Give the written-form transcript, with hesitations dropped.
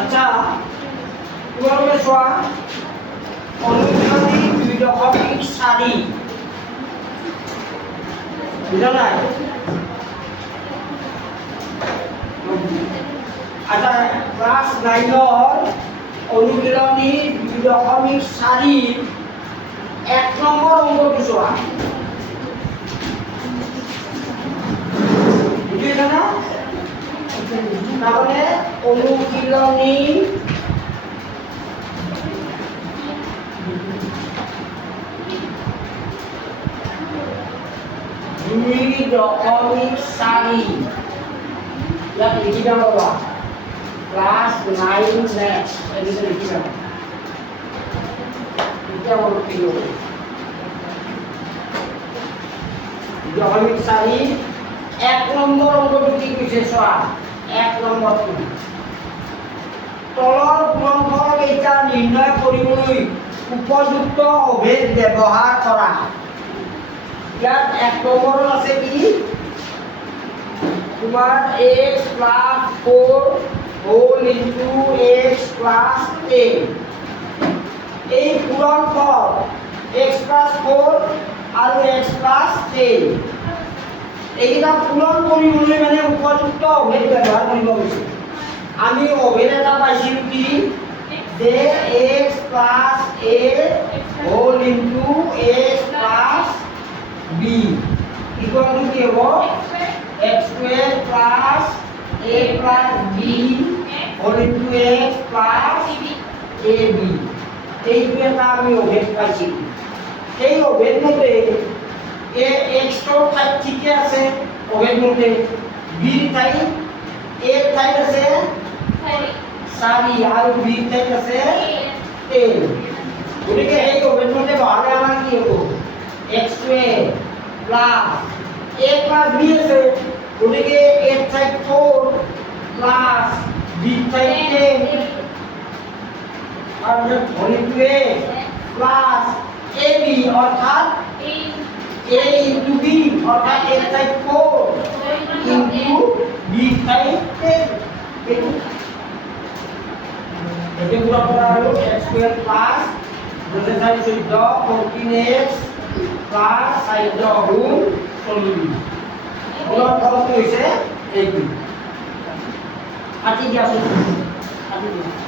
আচ্ছা তোমালোকে চোৱা অনুশীলনী 2.4 বুজা নাই আচ্ছা ক্লাস 9 অনুশীলনী 2.4 1 নম্বৰ অংকটো চোৱা বুজিলা না তাহলে অনুশীলনী 2.4 ইয়াত লিখিবা বাবা ক্লাস 9 ম্যাথ এদিকে লিখিবা এটা হলো কি 2.4 1 নম্বৰ অংকটো কি কৈছে চোৱা 1 নম্বৰটো তলৰ গুণফল কেইটা নিৰ্ণয় কৰিবলৈ উপযুক্ত অভেদ ব্যৱহাৰ কৰা ইয়াত 1 নম্বৰত আছে কি তোমাৰ x + 4 হোল ইনটু x + 10 এই গুণফল x + 4 আৰু x + 10 এইটা পূৰণ কৰিবলৈ মানে উপযুক্ত অভেদ ব্যৱহাৰ কৰিব গৈছে আমি অভেদ এটা পাইছিলো কি যে x + a whole into x + b equal to কি হ'ব x² + a + b whole into x + ab এইটো এটা আমি অভেদ পাইছিলো এই অভেদ মতে এ x টো ঠাইত ঠিকে আছে অভেদ মতে b ঠাইত a ঠাইত আছে 4 আৰু b ঠাইত আছে 10 গতিকে এই অভেদ মতে বহালে আমাৰ কি হ'ব x² + a + b আছে গতিকে a ঠাইত 4 প্লাস b ঠাইত 10 আৰু ভলিউম a প্লাস ab অর্থাৎ a into b অর্থাৎ a side 4 into b side 10 এতে পুরো করা হলো x² প্লাস দুটো সাইড 14 14x প্লাস সাইড গুণ 40 পুরো ফল হইছে এইটো কাটি দিয়া আছে কাটি দিয়া